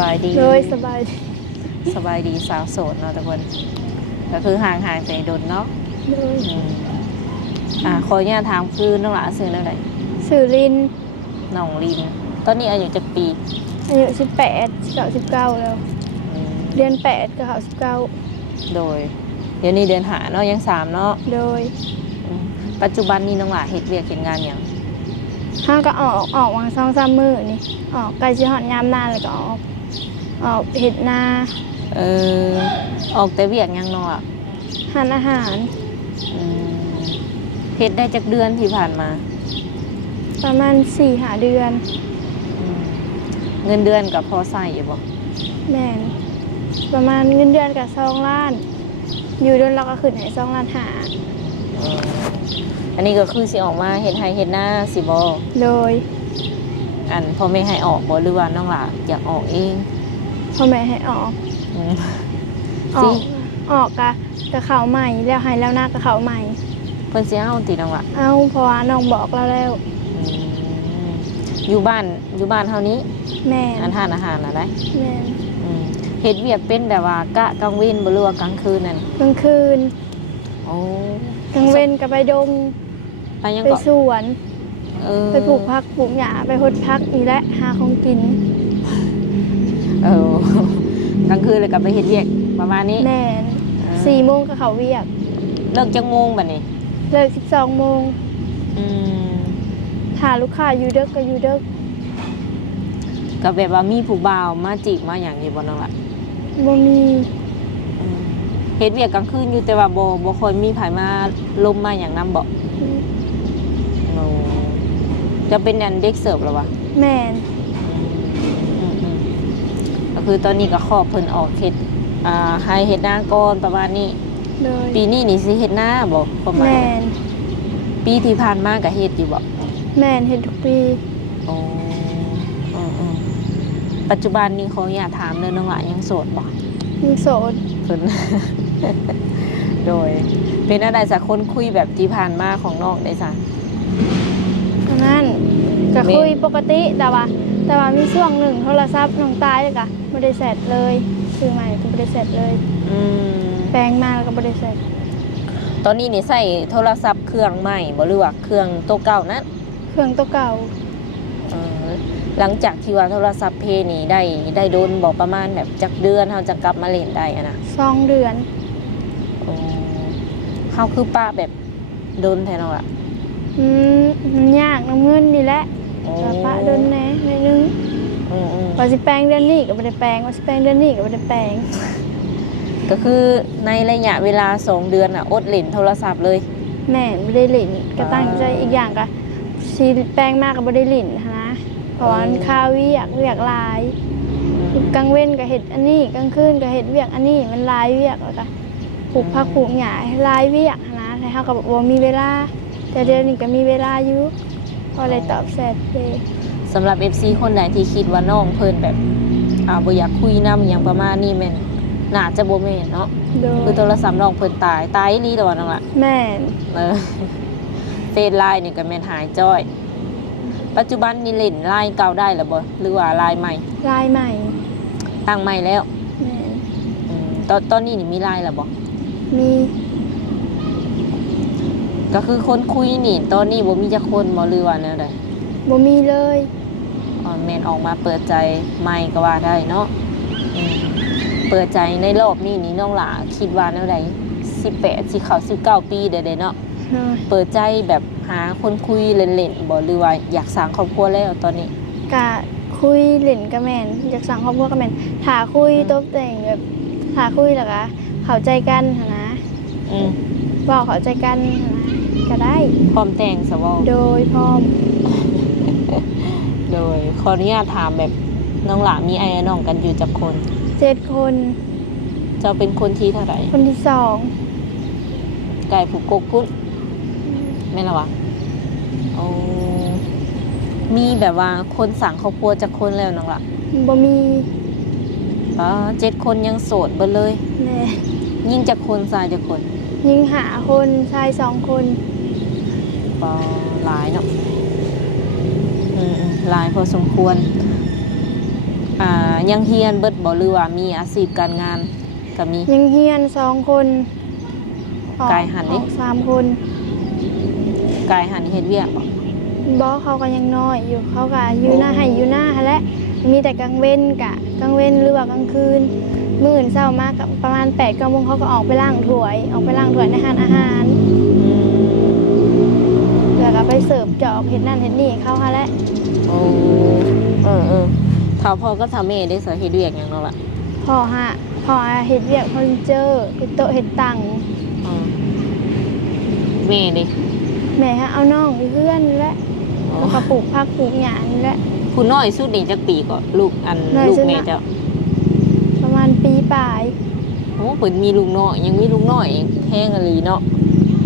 บายดีเลยสบายดีสบายดีสาวโสดเนาะทุกคนก็คือห่างไปโดนเนาะเลยอืมขออนุญาตถามคือน้องหลาซื้ออะไรสื่อลินน้องลินตอนนี้อายุจักปีอายุ18 19แล้วอืมเดือน8ก็เข้าโดยเดี๋ยวนี้เดือนหาเนาะยัง3เนาะ19โดยอืมปัจจุบันนี้น้องหลาเฮ็ดเวียกเฮ็ดงานหยังห้างก็ออกมา2-3มื้อนี่ออกใกล้สิฮอดยามหน้าแล้วก็ออกเฮ็ดนาเออออกแต่เวียกหยังเนาะหารอาหาร อืมเฮ็ดได้จักเดือนที่ผ่านมาประมาณ4-5เดือนอืมเงินเดือนก็พอใช้อยู่บ่ แม่นประมาณเงินเดือนก็2ล้านอยู่เดือนเราก็ขึ้นให้2.5 ล้านอันนี้ก็คือสิออกมาเฮ็ดไร่เฮ็ดนาสิบ่โดยอันพ่อแม่ให้ออกบ่หรือว่าน้องหลาอยากออกเอง พ่อแม่ให้ออก อืม อ สิ อกกะเขาใหม่แล้วให้แล้วหน้ากะเขาใหม่ เพิ่นสิเอาติน้องหลาเอาเพราะว่าน้องบอกเราแล้วอืมอยู่บ้านเฮานี้แม่อันทานอาหารน่ะได้ แม่อืมเฮ็ดเวียกเป็นแบบว่ากะกลางเว้นบ่หรือว่ากลางคืนนั่น กลางคืน โอ้ กลางเว้นก็ไปดง ไปยัง ไป ก็ สวนไปปลูกผักปลูกหญ้าไปหดผักนี่แหละหาของกิน เออกลางคืนเลยก็ไปเฮ็ดเวียกประมาณนี้ แม่น 4 โมงก็เขาเวียก เลิกจักโมงบัดนี้ เลิก12 โมงอืม ถ้าลูกค้าอยู่เดึกก็อยู่เดึก ก็แบบว่ามีผู้บ่าวมาจีบมาหยังอยู่บ่น้องหลา บ่มี เฮ็ดเวียกกลางคืนอยู่แต่ว่าบ่ค่อยมีไผมาลมมาหยังนำบ่โอ้จะเป็นอันเด็กเสิร์ฟแล้ววะ แม่น อืมก็คือตอนนี้ก็ขอเพิ่นออกเฮ็ดให้เฮ็ดนาก่อนประมาณนี้ เลย ปีนี้นี่สิเฮ็ดนาบ่ประมาณ แม่น ปีที่ผ่านมาก็เฮ็ดอยู่บ่ แม่นเฮ็ดทุกปี โอ้อืมปัจจุบันนี้ขออนุญาตถามเด้อน้องหลานยังโสดบ่ ยังโสด เพิ่น โดยเป็นอะไรสักคนคุยแบบที่ผ่านมาของน้องได้ซะ เท่านั้นก็คุยปกติแต่ว่ามีช่วงหนึ่งโทรศัพท์น้องตายเลยก็บ่ได้เสร็จเลยซื้อใหม่ก็บ่ได้เสร็จเลย อืม แปลงมาแล้วก็บ่ได้เสร็จ ตอนนี้นี่ใส่โทรศัพท์เครื่องใหม่บ่หรือว่าเครื่องตัวเก่านั้น เครื่องตัวเก่า หลังจากที่ว่าโทรศัพท์เพนี่ได้โดนบอกประมาณแบบจักเดือนเฮาจะกลับมาเล่นได้อะนะ 2 เดือน เฮาคือป้าแบบโดนแท้เนาะล่ะ มันยากน้ำเงินนี่แหละก็ปะโดนแหน่หน่อยนึงว่าสิแปลงเดือนนี้ก็บ่ได้แปลงว่าสิแปลงเดือนนี้ก็บ่ได้แปลง ก็คือในระยะเวลา2เดือนน่ะอดเล่นโทรศัพท์เลย แม่บ่ได้หลินก็ตั้งใจอีกอย่างก็สิแปลงมากก็บ่ได้หลินหั้นนะเพราะว่ามันคาเวียกหลายกลางเว้นก็เฮ็ดอันนี้กลางคืนก็เฮ็ดเวียกอันนี้มันหลายเวียกแล้วก็ปลูกผักปลูกหญ้าหลายเวียกหั้นนะแต่เฮาก็บ่มีเวลาแต่เดือนนี้ก็มีเวลาอยู่พอเลยตอบแชทเด้ สำหรับ FC คนใดที่คิดว่าน้องเพิ่นแบบบ่อยากคุยนำอย่างประมาณนี้แม่นน่าจะบ่แม่นเนาะคือโทรศัพท์น้องเพิ่นตายอีหลีแต่ว่าน้องล่ะ แม่น เฟซไลน์นี่ก็แม่นหายจ้อยปัจจุบันนี่เล่นไลน์เก่าได้หรือบ่หรือว่าไลน์ใหม่ ลายใหม่ ตั้งใหม่แล้ว แม่น ตอนนี้นี่มีไลน์แล้วบ่ มี ก็คือคนคุยนี่ตอนนี้บ่มีจักคนบ่หรือว่าแนวใด บ่มีเลย แม่นออกมาเปิดใจใหม่ก็ว่าได้เนาะเปิดใจในรอบนี้นี่น้องหลาคิดว่าแนวใด18สิเข้า19ปีได้เนาะเปิดใจแบบหาคนคุยเล่นๆบ่หรือว่าอยากสร้างครอบครัวแล้วตอนนี้ กะคุยเล่นกับแม่นอยากสั่งครอบครัวกับแม่นถ้าคุยตบแต่งแบบถ้าคุยแล้วก็เข้าใจกันหั้นนะเว้าเข้าใจกันหั้นนะก็ได้ พร้อมแต่งซะบ่ โดยพร้อม โดยขออนุญาตถามแบบน้องหลามีไอ้น้องกันอยู่จักคน 7 คน เจ้าเป็นคนที่เท่าไหร่ คนที่ไก่ผูกกกพุ้นแม่นละวะโอ้มีแบบว่าคนสั่งครอบครัวจักคนแล้วน้องละ 2บ่มี 7 คนยังโสดเบิดเลย แม่ ยิ่งจักคนชายจักคน ยิงหาคนชาย2 คน หลายเนาะหลายพอสมควร ยังเฮียนเบิดบ่หรือว่ามีอาชีพการงานก็มี ยังเฮียน2 คนออก กายหันดิ ออก3 คน กายหันเฮ็ดเวียกบ่ บ่เขาก็ยังน้อยอยู่เขาก็อยู่หน้าให้อยู่หน้าหั่นแหละมีแต่กลางเว้นกลางเว้นหรือว่ากลางคืนมื้ออื่นเช้ามาก็ประมาณ 8-9 โมงเขาก็ออกไปล้างถ้วยออกไปล้างถ้วยในร้านอาหารแล้วก็ไปเสิร์ฟจอกเฮ็ดนั่นเฮ็ดนี่เขาหั่นแหละ โอ้ถ้าพ่อก็ทำแม่ได้สาเฮ็ดเวียกหยังเนาะล่ะ พ่อเฮ็ดเวียกเฟอร์นิเจอร์เฮ็ดโต๊ะเฮ็ดตัง อ๋อแม่ดิ แม่เอาน้องอยู่เพื่อนนี่แหละ อ๋อ แล้วก็ปลูกผักปลูกหญ้านี่แหละ ผู้น้อยสุดนี่จักปีก็ลูกอัน น้อย ลูก สุด แม่ น่ะ เจ้า ประมาณปีปลาย โอ้เพิ่นมีลูกน้อยยังมีลูกน้อยแห้งอีหลีเนาะ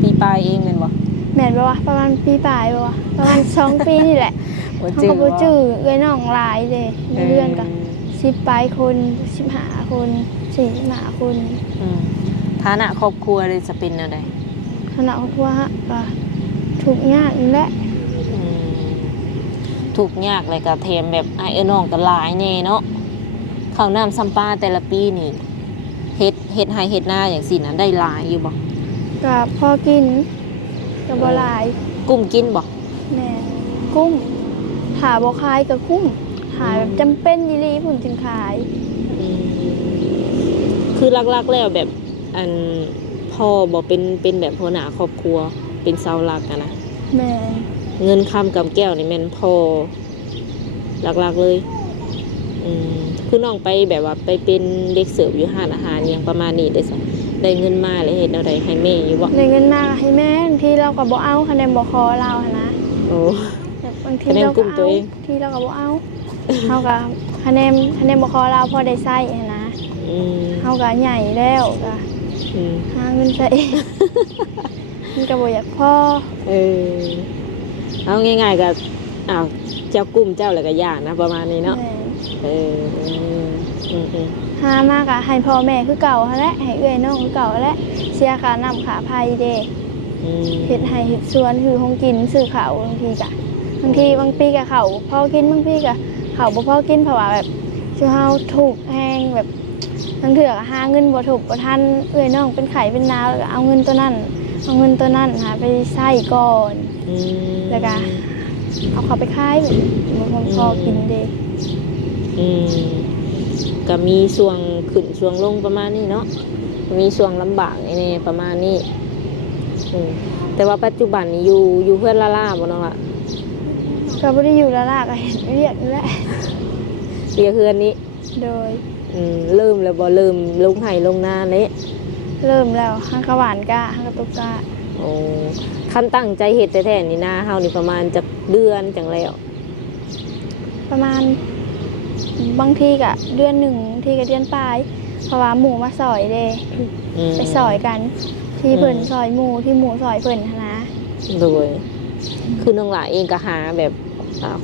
ปีปลายเองแม่นบ่ แม่นบ่วะประมาณปีปลายบ่วะประมาณ 2 ปีนี่แหละ บ่ เขา จื้อ ก็บ่จื้อเอ้ยน้องหลายเด้ในเรือนก็10 ปลายคน15 คน45 คน ฐานะครอบครัวเลยจะเป็นแนวใด คณะครอบครัวฮะก็ทุกข์ยากนี่แหละ ทุกข์ยากเลยก็แถมแบบอ้ายน้องก็หลายแน่เนาะข้าวน้ำซ้ำปลาแต่ละปีนี่เฮ็ดให้เฮ็ดนาอย่างซี่น่ะได้หลายอยู่บ่ ก็พอกินก็บ่หลาย กุ้มกินบ่ แม่กุ้มหาบ่ขายก็กุ้มหาแบบจำเป็นอีหลีพุ่นจึงขาย คือลักๆแล้วแบบอันพ่อบ่เป็นแบบหัวหน้าครอบครัวเป็นเสาหลักอะนะ แม่ เงินคำกำแก้วนี่แม่นพ่อหลักๆเลยคือน้องไปแบบว่าไปเป็นเด็กเสิร์ฟอยู่ร้านอาหารอย่างประมาณนี้ได้ซะได้เงินมาแล้วเฮ็ดแนวใดให้แม่อยู่บ่ ได้เงินมาให้แม่บางทีเราก็บ่เอาคะแนนบ่ขอเราหั้นนะ โอ้ แบบบางที คะแนน เรา กลุ่ ก็ มตั เอา วเอง ทีเราก็บ่เอาเฮาก็คะแนนบ่ขอเราพอได้ใช้หั้นนะ อืม เฮาก็ใหญ่แล้วก็ อืม หาเงินใช้เองมันก็บ่อยากพอ เออเอาง่ายๆก็อ้าวเจ้ากลุ่มเจ้าแล้วก็ย่างนะประมาณนี้เนาะ แม่ เอออืม หามากะให้พ่อแม่คือเก่าหั่นแหละให้เอื้อยน้องคือเก่าหั่นแหละเสียค่าน้ำค่าไฟเด้ อืม เฮ็ดให้เฮ็ดสวนคือของกินซื้อข้าวบางทีก็บางปีก็ข้าวพอกินบางปีก็ข้าวบ่พอกินเพราะว่าแบบชื่อเฮาถูกแฮงแบบบางเทื่อก็หาเงินบ่ถูกบ่ทันเอื้อยน้องเป็นไข้เป็นหนาวแล้วก็เอาเงินตัวนั้นหาไปใช้ก่อน อืม แล้วก็เอาเขาไปขายบ่พอกินเด้ อืมก็มีช่วงขึ้นช่วงลงประมาณนี้เนาะมีช่วงลำบากนี่ประมาณนี้แต่ว่าปัจจุบันนี้อยู่เพื่อนล่าบ่เนาะล่ะ ก็บ่ได้อยู่ละล่ะก็เฮ็ดเวียกนี่แหละ เรียกเพื่อนนี้ โดย เริ่มแล้วบ่เริ่มลงไห้ลงนาเละ เริ่มแล้วห้างกะหวานกะห้างกะตุกกะ โอ้คันตั้งใจเฮ็ดแท้ๆนี่นาเฮานี่ประมาณจักเดือนจังแล้ว ประมาณบางทีก็เดือนหนึ่งบางทีก็เดือนปลายเพราะว่าหมูมาซอยเด้ไปซอยกัน ที่เพิ่นซอยหมูที่หมูซอยเพิ่นหั้นนะ โดยคือน้องหลาเองก็หาแบบ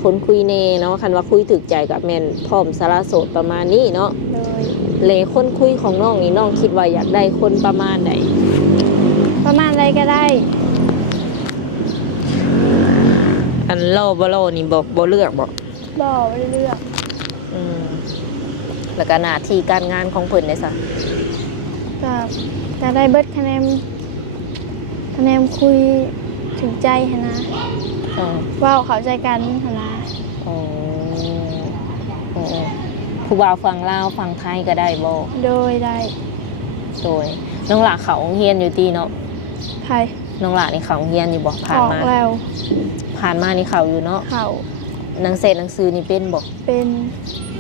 คนคุยแน่เนาะคันว่าคุยถึกใจกับแม่นพร้อมสารโสดประมาณนี้เนาะ โดย เลยคนคุยของน้องนี่น้องคิดว่าอยากได้คนประมาณไหน ประมาณอะไรก็ได้ อันเล่าบ่เล่านี่บ่เลือกบ่ บ่ไม่ได้เลือก แล้วก็หน้าที่การงานของเพิ่นได้ซะ ก็ได้เบิดคะแนนคุยถึงใจหั้นนะ อ๋อ เว้าเข้าใจกันหั้นนะ อ๋อผู้บ่าวฟังลาวฟังไทยก็ได้บ่ โดยได้ โดยน้องหลาเขาโรงเรียนอยู่ตีเนาะ ไทย น้องหลานี่เขาโรงเรียนอยู่บ่ผ่า อน อก มา แล้ว ผ่านมานี่เขาอยู่เนาะ เขา หนังสือนี่เป็นบ่ เป็น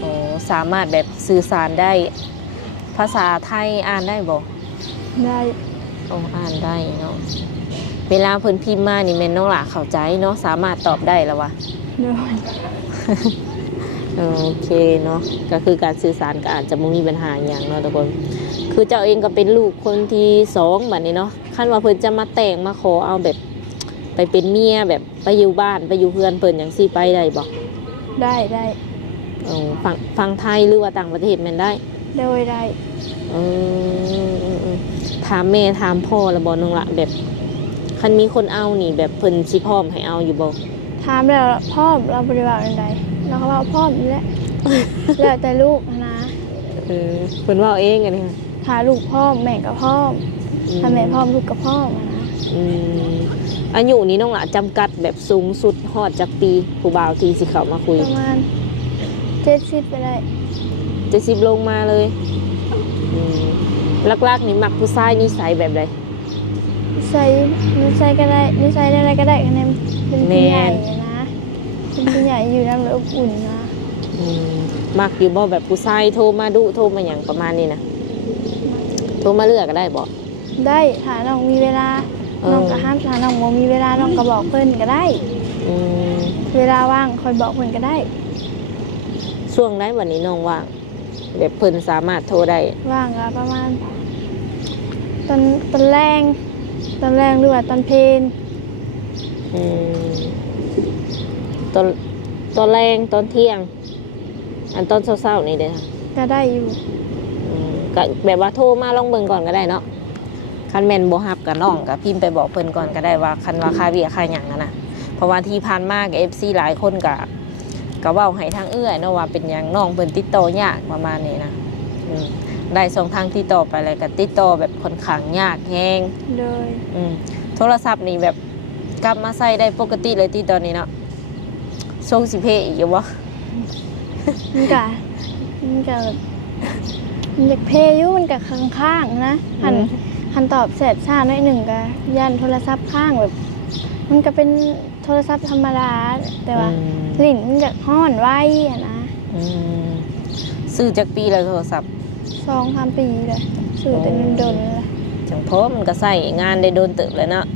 อ๋อสามารถแบบสื่อสารได้ ภาษาไทยอ่านได้บ่ ได้ อ๋ออ่านได้เนาะเวลาเพิ่นพิมพ์มานี่แม่นน้องหลาเข้าใจเนาะสามารถตอบได้แล้ววะ โดย โอเคเนาะก็คือการสื่อสารก็อาจจะบ่มีปัญหาอย่างเนาะทุกคนคือเจ้าเองก็เป็นลูกคนที่สองบัดนี้เนาะคันว่าเพิ่นจะมาแต่งมาขอเอาแบบ ไปเป็นเมียแบบไปอยู่บ้านไปอยู่เพื่อนเพิ่นจังซี่ไปได้บ่ ได้ อ๋อฟังไทยหรือว่าต่างประเทศแม่นได้ โดยได้ ถามแม่ถามพ่อแล้วบ่น้องละแบบคันมีคนเอานี่แบบเพิ่นสิพร้อมให้เอาอยู่บ่ ถามแล้วพ่อมเราบริวารอะไรเราก็ว่าพ่อมนี่แหละ แล้วแต่ลูกนะ เพิ่นเว้าเองอันนี้ค่ะ ถ้าลูกพ่อมแม่ก็พ่อมถ้าแม่พ่อมลูกก็พ่อมนะ อืมอายุนี้น้องหละจำกัดแบบสูงสุดฮอดจากปีผู้บ่าวที่สิเข้ามาคุย ประมาณ70ไปได้ 70ลงมาเลยอืมลักๆนี่มักผู้ชายนิสัยแบบใด นิสัยก็ได้นิสัยอะไรก็ได้คะแนนเป็นผู้ใหญ่นะเป็นผู้ใหญ่อยู่น้ำแล้วอบอุ่นนะ อืมมักอยู่บ่แบบผู้ชายโทรมาดุโทรมาหยังประมาณนี้นะโทรมาเลือกก็ได้บ่ ได้ถ้าน้องมีเวลาน้องก็ห้ามถ้าน้องบ่มีเวลาน้องก็บอกเพิ่นก็ได้ อืม เวลาว่างคอยบอกเพิ่นก็ได้ ช่วงไหนวันนี้น้องว่างแบบเพิ่นสามารถโทรได้ ว่างก็ประมาณตอนแรงหรือว่าตอนเพลน อืมตอนแรงตอนเที่ยง อันตอนเช้าๆนี่เด้อค่ะ ก็ได้อยู่ ก็แบบว่าโทรมาลองเบิ่งก่อนก็ได้เนาะคันแม่นบ่ฮับกับน้องก็พิมพ์ไปบอกเพิ่นก่อนก็ได้ว่าคันว่าค่าเบี้ยค่าหยังนะเพราะว่าที่ผ่านมากับ FC หลายคนก็เว้าให้ทางเอื้อยเนาะว่าเป็นหยังน้องเพิ่นติดต่อยากประมาณนี้นะได้สองทางติดต่อไปเลยก็ติดต่อแบบค่อนข้างยากแฮง โดย โทรศัพท์นี่แบบกลับมาใช้ได้ปกติเลยที่ตอนนี้เนาะโชคสิเพอีกอยู่บ่ มันก็แบบมันอยากเพลอยู่มันก็ข้างๆนะหันตอบแสบซ่าหน่อยหนึ่งก็ยันโทรศัพท์ข้างแบบ มันก็เป็นโทรศัพท์ธรรมดาแต่ว่าลิ้นมันจะห้อนไว้อะนะ ซื้อจากปีแล้วโทรศัพท์ 2-3 ปีเลยซื้อแต่โดนๆเลย จังเพราะมันก็ใส่งานได้โดนเติบเลยเนาะ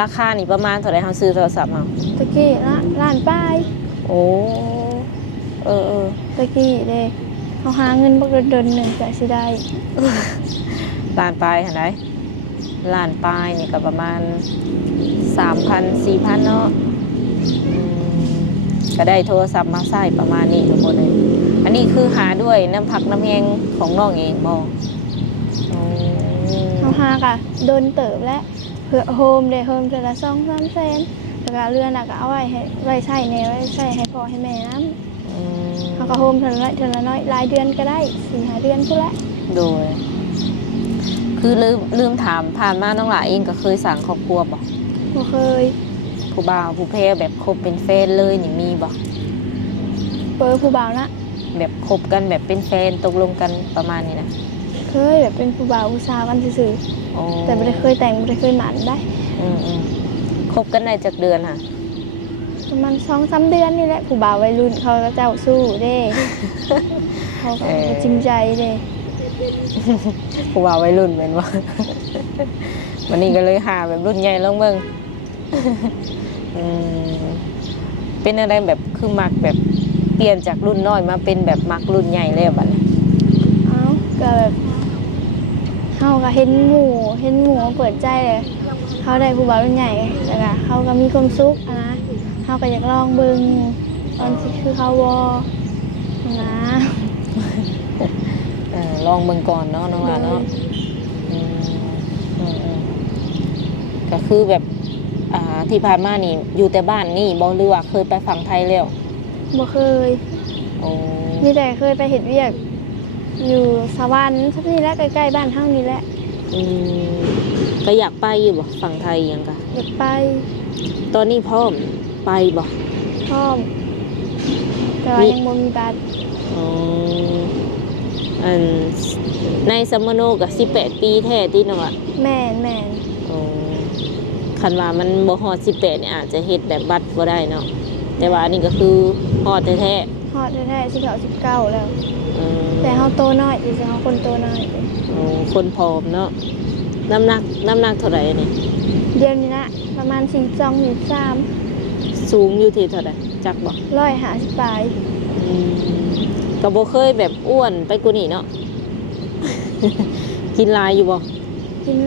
ราคานี่ประมาณเท่าไหร่เฮาซื้อโทรศัพท์เฮา ตะกี้ละล้านป้าย โอ้เออ ตะกี้เด้เขาหาเงินบักเดินหนึ่งก็สิได้ ล้านปลายหั่นไดล้านปลายนี่ก็ประมาณ 3,000 4,000เนาะก็ได้โทรศัพท์มาใช้ประมาณนี้ทุกคนเลยอันนี้คือหาด้วยน้ำพักน้ำแหงของน้องเองบ่ เขาหากะโดนเติบและเพื่อโฮมเดือนละ2-3 แสนแล้วก็เรือนก็เอาไว้ใช้แนวไว้ใช้ให้พ่อให้แม่น้ำเขาก็โฮมเทื่อละน้อยรายเดือนก็ได้4-5 เดือนพุ่นละ โดย คือลืมถามผ่านมาน้องหลาเองก็เคยสั่งครอบครัวบ่ บ่เคย ผู้บ่าวผู้เพศแบบคบเป็นแฟนเลยนี่มีบ่ เปิดผู้บ่าวนะ แบบคบกันแบบเป็นแฟนตกลงกันประมาณนี้นะ เคยแบบเป็นผู้บ่าวผู้สาวกันซื่อ โอ้ ๆแต่ไม่ได้เคยแต่งไม่ได้เคยหมันได้ คบกันได้จากเดือนค่ะ ประมาณ2-3 เดือนนี่แหละผู้บ่าววัยรุ่นเขาก็เจ้าสู้เด้ เขาก็จริงใจเด้ ผู้บ่าววัยรุ่นเป็นว่า วันนี้ก็เลยหาแบบรุ่นใหญ่ลงเบิ่ง เป็นอะไรแบบคือมักแบบเปลี่ยนจากรุ่นน้อยมาเป็นแบบมักรุ่นใหญ่เลยบัดนี้ เอ้าก็แบบเขาก็เห็นหมู่เปิดใจเลยเขาได้ผู้บ่าวรุ่นใหญ่แล้วก็เขาก็มีความสุขอะนะเขาก็อยากลองเบิ่งตอนที่คือเขาวอนะ ลองเบิ่งก่อนเนาะน้องหลานเนาะก็คือแบบที่ผ่านมานี่อยู่แต่บ้านนี่บ่หรือว่าเคยไปฝั่งไทยแล้ว บ่เคย โอ้ มีแต่เคยไปเห็นเวียกอยู่สวรรค์สักนี่แหละใกล้ๆบ้านเฮานี่แหละ ก็อยากไปอยู่บ่ฝั่งไทยหยังกะ อยากไป ตอนนี้พร้อมไปบ่ พร้อมแต่ว่ายังบ่มีบัตร อ๋ออันในสมโนกับ18 ปีแท้ที่น้องอ่ะ แม่น คันว่ามันบ่ฮอด18เนี่ยอาจจะเฮ็ดแบบบัตรบ่ได้เนาะแต่ว่าอันนี้ก็คือฮอดแท้ ฮอดแท้ๆสิเขา19แล้ว ๆ แต่เฮาโตน้อยสิเฮาคนโตน้อย คนผอมเนาะน้ำหนักเท่าไหร่นี่ เดือนนี้นะประมาณ42-43 สูงอยู่ที่เท่าไหร่จักบ่ 150ปลาย ก็บ่เคยแบบอ้วนไปกว่านี้เนาะ กินหลายอยู่บ่ กิน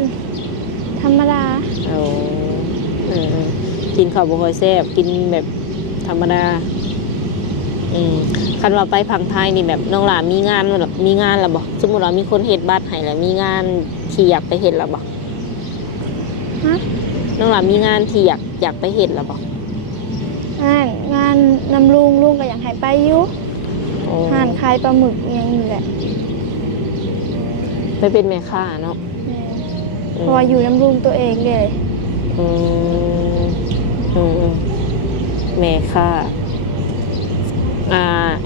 ธรรมดา เอากินข้าวบ่ค่อยแซ่บกินแบบธรรมดาคันว่าไปพังไทยนี่แบบน้องหลานมีงานแบบมีงานแล้วบ่สมมุติว่ามีคนเฮ็ดบัตรให้แล้วมีงานที่อยากไปเฮ็ดแล้วบ่ ฮะ น้องหลานมีงานที่อยากไปเฮ็ดแล้วบ่ งานนำลุงก็อยากให้ไปอยู่ โอ้ ห่านขายปลาหมึกอย่างนี้แหละ ไปเป็นแม่ค้าเนาะ แม่เพราะว่าอยู่น้ำรุงตัวเองเลย อืมอืมแม่ค้า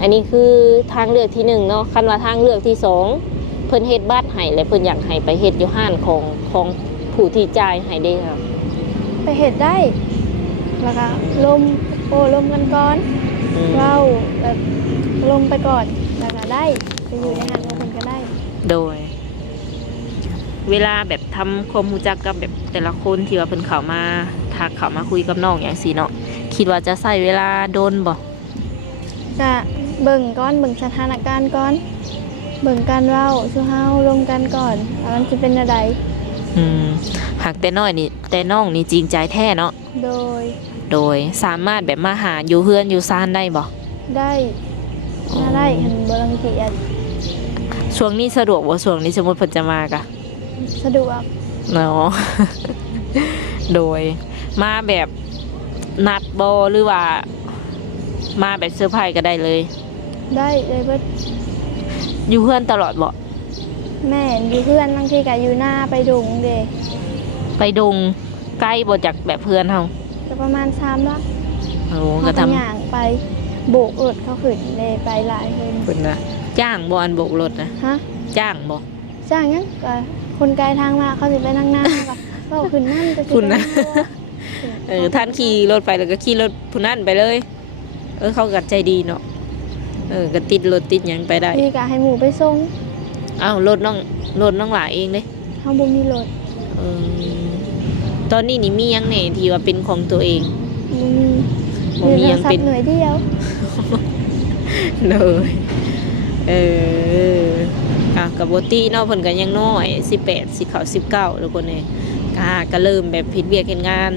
อันนี้คือทางเลือกที่1เนาะคันว่าทางเลือกที่2เพิ่นเฮ็ดบัตรให้และเพิ่นอยากให้ไปเฮ็ดอยู่ห้านของผู้ที่จ่ายให้ได้ครับ ไปเห็ดได้แล้วก็ลมกันก่อน อืม เว้าแบบลมไปก่อนแล้วก็ได้ไปอยู่ในห้างของคนก็ได้ โดย เวลาแบบทำความรู้จักกับแบบแต่ละคนที่ว่าเพิ่นเข้ามาทักเข้ามาคุยกับน้องอย่างซี่เนาะคิดว่าจะใช้เวลาโดนบ่ จะเบิ่งก้อนเบิ่งสถานการณ์ก่อนเบิ่งการเว้าชูเฮาลมกันก่อนว่ามันจะเป็นอะไร หากแต่น้อยนี่แต่น้องนี่จริงใจแท้เนาะ โดย โดยสามารถแบบมาหาอยู่เฮือนอยู่ซ่านได้บ่ ได้มาได้หันบรังเกียจ ช่วงนี้สะดวกบ่ช่วงนี้สมมุติเพิ่นจะมากะ สะดวก เนาะ โดยมาแบบนัดบ่หรือว่ามาแบบเซอร์ไพรส์ก็ได้เลย ได้เลยเบิด อยู่เฮือนตลอดบ่ แม่อยู่เพื่อนบางทีก็อยู่หน้าไปดงเด้ ไปดงใกล้บ่จากแบบเพื่อนเฮา ก็ประมาณ3ลัก โอ้ เขา ก็ ก็ ทำ ย่างไปโบกรถเขาขึ้นเลยไปหลายคน เพิ่นนะจ้างบ่อันโบกรถนะ ฮะ จ้างบ่ จ้างยังก็คนไกลทางมาเขาสิไปนั่งหน้าก็ก็ขึ้นนั่นก็สิ คุณนะ ไปง ท่านขี่รถไปแล้วก็ขี่รถผู้นั้นไปเลย เขาก็ใจดีเนาะก็ติดรถติดหยังไปได้ พี่ก็ให้หมูไปส่ง อ้าวรถน้องหลาเองเด้ เฮาบ่มีรถ เออตอนนี้นี่มีหยังแหน่ที่ว่าเป็นของตัวเอง บ่มี บ่มีหยังเป็น โทรศัพท์หน่วยเดียว เลยกับโบตี้เนาะเพิ่นก็ยังน้อย18สิเข้า19ทุกคนเองก็เริ่มแบบเฮ็ดเวียกเฮ็ดงาน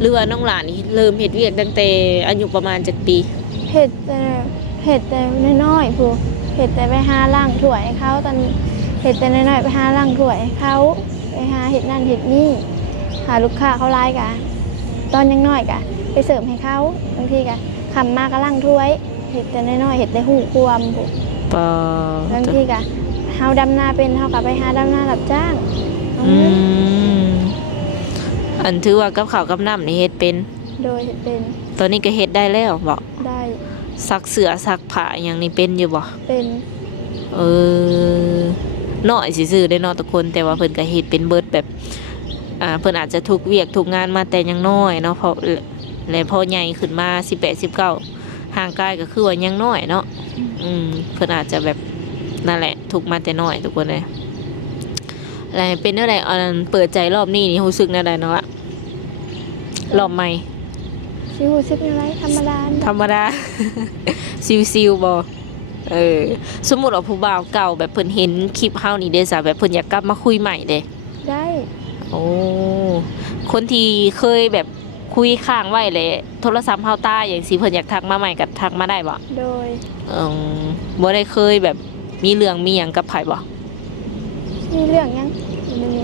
หรือว่าน้องหลานนี่เริ่มเฮ็ดเวียกตั้งแต่อายุประมาณจักปี เฮ็ดแต่น้อยๆพูเฮ็ดแต่ไปหาล้างถ้วยให้เขาตอนเฮ็ดแต่น้อยๆไปหาล้างถ้วยให้เขาไปหาเฮ็ดนั่นเฮ็ดนี่หาลูกค้าเขาหลายกะตอนยังน้อยกะไปเสริมให้เขาบางทีกะคำมาก็ล้างถ้วยเฮ็ดแต่น้อยๆเฮ็ดแต่หูความพู ปอบ างทีก็เฮาดำนาเป็นเฮาก็ไปหาดำนารับจ้างเอา อื เงิน มอันถือว่ากับข้าวกับน้ำนี่เฮ็ดเป็น โดยเป็น ตอนนี้ก็เฮ็ดได้แล้วบ่ ได้ ซักเสื้อซักผ้าอหย่างนี้เป็นอยู่บ่ เป็น เออน้อยซื่อๆได้เนาะทุกคนแต่ว่าเพิ่นก็เฮ็ดเป็นเบิดแบบเพิ่นอาจจะทุกเวียกทุกงานมาแต่ยังน้อยเนาะเพราะและพอใหญ่ขึ้นมา18 19ห่างกายก็คือว่ายังน้อยเนาะเพิ่นอาจจะแบบนั่นแหละทุกมาแต่น้อยทุกคนเลยอะไรเป็นอะไรอันเปิดใจรอบนี้นี่รู้สึกแนวใดเนาะล่ะรอบใหม่ สิรู้สึกอะไรธรรมดา ธรรมดา ซิวๆบ่สมมุติว่าผู้บ่าวเก่าแบบเพิ่นเห็นคลิปเฮานี่เด้ซะแบบเพิ่นอยากกลับมาคุยใหม่เด้ ได้ โอ้คนที่เคยแบบคุยค้างไว้เลยโทรศัพท์เฮาตายอย่างสิเพิ่นอยากทักมาใหม่ก็ทักมาได้บ่ โดย บ่ได้เคยแบบมีเรื่องมีหยังกับไผบ่ มีเรื่องยังบ่มี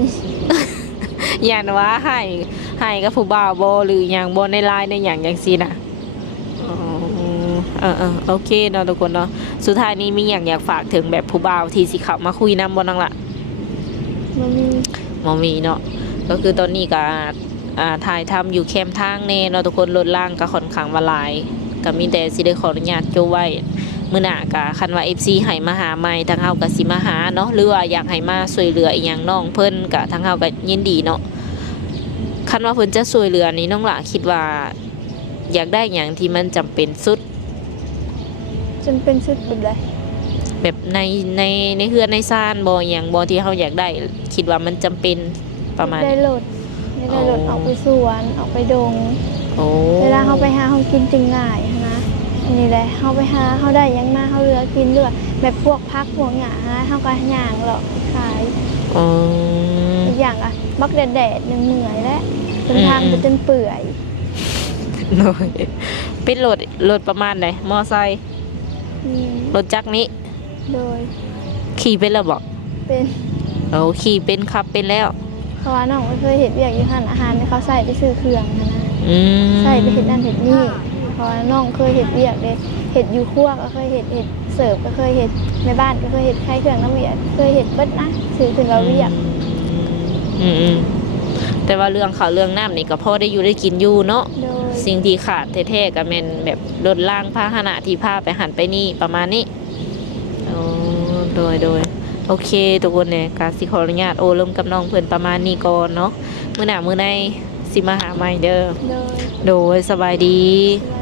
ย่านว่าให้กับผู้บ่าวบ่หรือหยังบ่ในไลน์ในหยังจังซี่น่ะโอเคเนาะทุกคนเนาะสุดท้ายนี้มีหยังอยากฝากถึงแบบผู้บ่าวที่สิเข้ามาคุยนำบ่นั่งล่ะ บ่มี บ่มีเนาะก็คือตอนนี้ก็ถ่ายทำอยู่แคมป์ทางแน่เนาะทุกคนรถล่างก็ค่อนข้างว่าหลายก็มีแต่สิได้ขออนุญาตโจไว้มื้อหน้าก็คันว่า FC ให้มาหาใหม่ทางเฮาก็สิมาหาเนาะหรือว่าอยากให้มาช่วยเหลืออีหยังน้องเพิ่นก็ทางเฮาก็ยินดีเนาะคันว่าเพิ่นจะช่วยเหลือนี่น้องหล่ะคิดว่า อยากได้หยังที่มันจำเป็นสุด จนเป็นสุดแบบใด แบบในเฮือนในซ่านบ่หยังบ่ที่เฮาอยากได้ คิดว่ามันจำเป็นประมาณ ได้รถออกไปสวนออกไปดง โอ้ เวลาเฮาไปหาเฮากินจึงง่ายนะอันนี้แหละเฮาไปหาเฮาได้หยังมาเฮาเหลือกินด้วยแบบพวกผักพวกหญ้าเฮาก็ย่างเลาะขาย อ๋อ อีกอย่างอ่ะบักแดดๆยังเหนื่อยแล้วจนทางจะจนเปื่อย โดยเป็นรถประมาณไหนมอไซค์ รถจักรนี้ โดย ขี่เป็นแล้วบอก เป็น โอ้ขี่เป็นขับเป็นแล้ว เพราะว่าน้องก็เคยเห็นเวียกอยู่หั่นอาหารที่เขาใส่ไปซื้อเครื่องนะ อืม ใส่ไปเห็ดนั่นเห็ดนี่เพราะว่าน้องเคยเห็ดเวียกเลยเห็ดอยู่ครัวก็เคยเห็ด เสิร์ฟก็เคยเฮ็ดแม่บ้านก็เคยเฮ็ดใครเครื่องน้ำเวียกเคยเฮ็ดเบิดนะถือถึงเราเวียก อืมแต่ว่าเรื่องข้าวเรื่องน้ำนี่ก็พอได้อยู่ได้กินอยู่เนาะ โดย สิ่งที่ขาดแท้ๆก็แม่นแบบรถล่างพาหนะที่พาไปหันไปนี่ประมาณนี้อ๋อโดยโอเคทุกคนเนี่ยกาสิขออนุญาตโอ้ลมกับน้องเพื่อนประมาณนี้ก่อนเนาะมื้อหน้ามื้อในสิมาหาใหม่เด้อ โดย โดยสบายดี สวัส